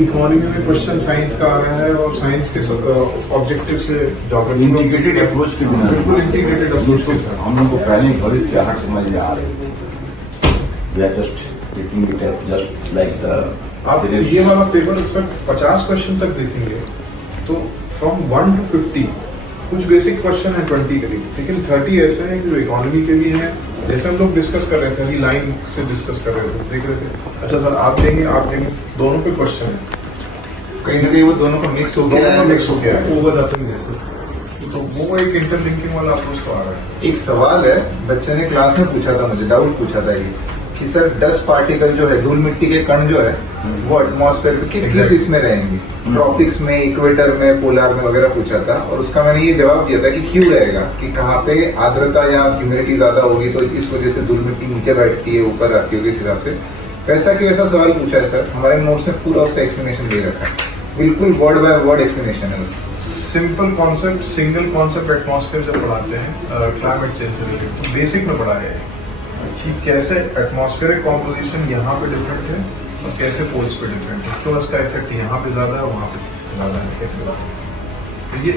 Economy में question science का आ रहा है और साइंस के ऑब्जेक्टिव से ज्योग्राफी इंटीग्रेटेड अप्रोच के बिना बिल्कुल इंटीग्रेटेड अप्रोच के साथ हम लोग को पहले भविष्य के हट समझ में आ रहे we are just taking it just like the आप ये वाला पेपर सर 50 क्वेश्चन तक देखेंगे तो फ्रॉम 1 to 50 कुछ बेसिक क्वेश्चन है 20 करीब, लेकिन 30 ऐसे हैं जो इकोनॉमी के भी हैं। जैसे हम लोग डिस्कस कर रहे थे अभी लाइन से डिस्कस कर रहे थे, देख रहे थे अच्छा सर आप देंगे दोनों पे क्वेश्चन है, कहीं ना कहीं वो दोनों का मिक्स हो गया है, मिक्स हो गया है, ओवरलैपिंग है सर। तो वो एक इंटरलिंकिंग वाला अप्रोच तो आ रहा है। एक सवाल है, बच्चे ने क्लास में पूछा था, मुझे डाउट पूछा था ये कि सर डस्ट पार्टिकल जो है, धूल मिट्टी के कण जो है वो एटमॉस्फेयर में किस इसमें रहेंगे, ट्रॉपिक्स में, इक्वेटर में, पोलर में वगैरह पूछा था। और उसका मैंने ये जवाब दिया था कि क्यों रहेगा, कि कहाँ पे आर्द्रता या ह्यूमिडिटी ज्यादा होगी तो इस वजह से धूल मिट्टी नीचे बैठती है, ऊपर आती होगी, इस हिसाब से। वैसा कि वैसा सवाल पूछा है सर, हमारे नोट्स में पूरा उसका एक्सप्लेनेशन दे रखा है, बिल्कुल वर्ड बाय वर्ड एक्सप्लेनेशन है उसका। Simple concept, single concept atmosphere जब पढ़ाते हैं क्लाइमेट चेंज से रिलेटेड तो बेसिक में पढ़ा है कि कैसे एटमॉस्फेरिक कॉम्पोजिशन यहाँ पे डिफरेंट है और कैसे पोल्स पे डिफरेंट है, क्यों इसका इफेक्ट यहाँ पे ज्यादा है वहाँ पे ज्यादा है, कैसे। तो ये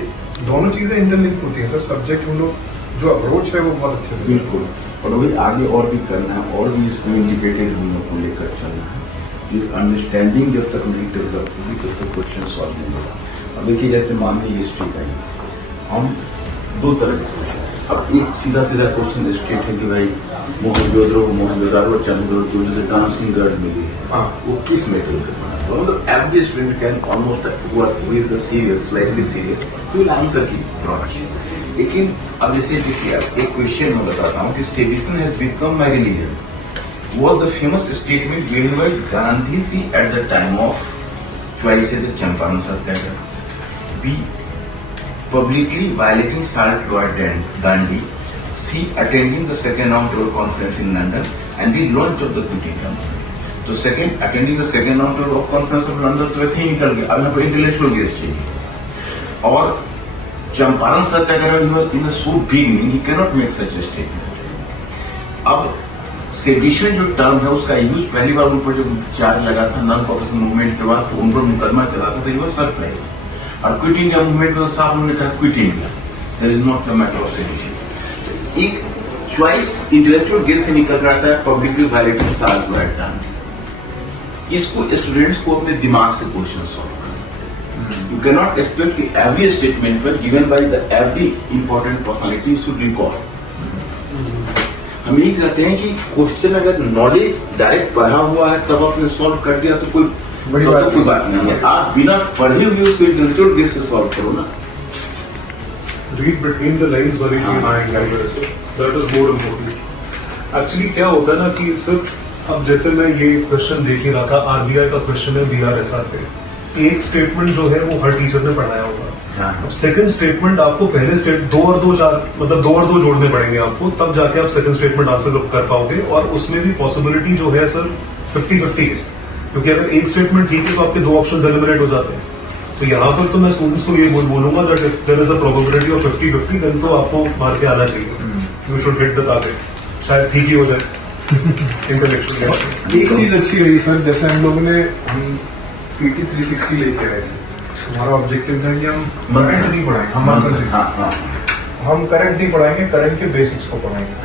दोनों चीजें इंटरलिंक होती हैं सर। सब्जेक्ट हम लोग जो अप्रोच है वो बहुत अच्छे से बिल्कुल, और वही आगे और भी करना है और भी इसको इंडिकेटेड हम लोग को लेकर चलना है। ये अंडरस्टैंडिंग जब तक नहीं डेवलप होगी तब तक क्वेश्चन सॉल्व नहीं होगा। अब देखिए जैसे मान लीजिए हिस्ट्री का ही हम दो तरह के क्वेश्चन, अब एक सीधा सीधा क्वेश्चन स्टेट है कि भाई मोहनजोदड़ो चंद्रगुप्त जो डांसिंग गर्ल मिली है वो किस मेटल से बना है। मतलब average student can almost work with the serious, slightly serious, तो विल आंसर की प्रोडक्ट। लेकिन अब जैसे देखिए एक क्वेश्चन मैं बताता हूँ कि sedition has become my religion was the famous statement given by Gandhi ji at the time of choice of the Champaran Satyagraha. B. Publicly violating Salt Lord Gandhi. C. Attending the second round table conference in London and the launch of the quitting company. तो second attending the second round table conference of London तो वैसे ही निकल गया। अब यहाँ पर intellectual guess चाहिए। और चंपारण सत्याग्रह in the so beginning he cannot make such a statement। अब सेडिशन जो टर्म है उसका यूज पहली बार उन पर जो चार्ज लगा था नॉन कॉपरेशन मूवमेंट के बाद तो उन पर मुकदमा चला था, तो ये सरप्राइज। और क्विट इंडिया मूवमेंट में साहब उन्होंने कहा quit India, there is not the matter of sedition. एक चॉइस इंटेलेक्चुअल गेस से निकल रहा था publicly violating salt law act. इसको स्टूडेंट्स को अपने दिमाग से क्वेश्चन सॉल्व करना। यू कैन नॉट एक्सपेक्ट कि एवरी स्टेटमेंट पर given by the every important personality should recall. हम यही कहते हैं कि क्वेश्चन अगर नॉलेज डायरेक्ट पढ़ा हुआ है तब आपने सॉल्व कर दिया तो कोई बड़ी बात नहीं है। आप बिना पढ़े हुए उसको इंटेलेक्चुअल गेस से सॉल्व करो ना। रीड बिटवीन द लाइंस वाली चीज that is more important. Actually क्या होता है ना कि सिर्फ अब जैसे मैं ये क्वेश्चन देख ही रहा था, आरबीआई का क्वेश्चन है बीआरएसआर पे, एक स्टेटमेंट जो है वो हर टीचर ने पढ़ाया होगा। अब सेकंड स्टेटमेंट आपको पहले दो और दो जोड़ने पड़ेंगे आपको, तब जाके आप सेकंड स्टेटमेंट आंसर कर पाओगे। और उसमें भी पॉसिबिलिटी जो है सर 50-50 है, क्योंकि अगर एक स्टेटमेंट ठीक है तो आपके दो ऑप्शंस एलिमिनेट हो जाते हैं। तो यहाँ पर तो मैं स्टूडेंट्स को ये बोलूंगा that if there is a probability of 50-50 then तो आपको मार के आना चाहिए, you should hit the target, शायद ठीक ही हो जाए। इंटेलेक्चुअल एक चीज अच्छी रही सर, जैसे हम लोगों ने पीटी 360 लेके आए थे, हमारा ऑब्जेक्टिव था कि हम करंट नहीं पढ़ाएंगे, हम करंट नहीं पढ़ाएंगे, करंट के बेसिक्स को पढ़ाएंगे।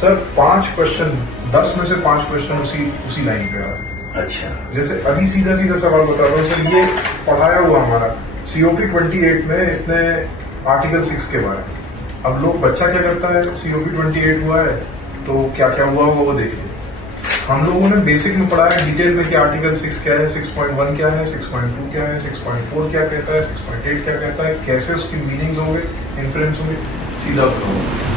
सर 5 क्वेश्चन 10 में से 5 क्वेश्चन उसी लाइन पे आ रहे हैं। अच्छा, जैसे अभी सीधा सवाल बता रहा हूँ सर, ये पढ़ाया हुआ हमारा COP 28 में इसने आर्टिकल 6 के बारे में। अब लोग बच्चा क्या करता है, COP 28 हुआ है तो क्या क्या हुआ होगा वो देखिए। हम लोगों ने बेसिक में पढ़ा है डिटेल में कि आर्टिकल 6 क्या है, 6.1 क्या है, 6.2 क्या है, 6.4 क्या कहता है, 6.8 क्या कहता है, कैसे उसकी मीनिंग्स होंगे, इन्फ्लुएंस होंगे, सीधा बताऊंगा।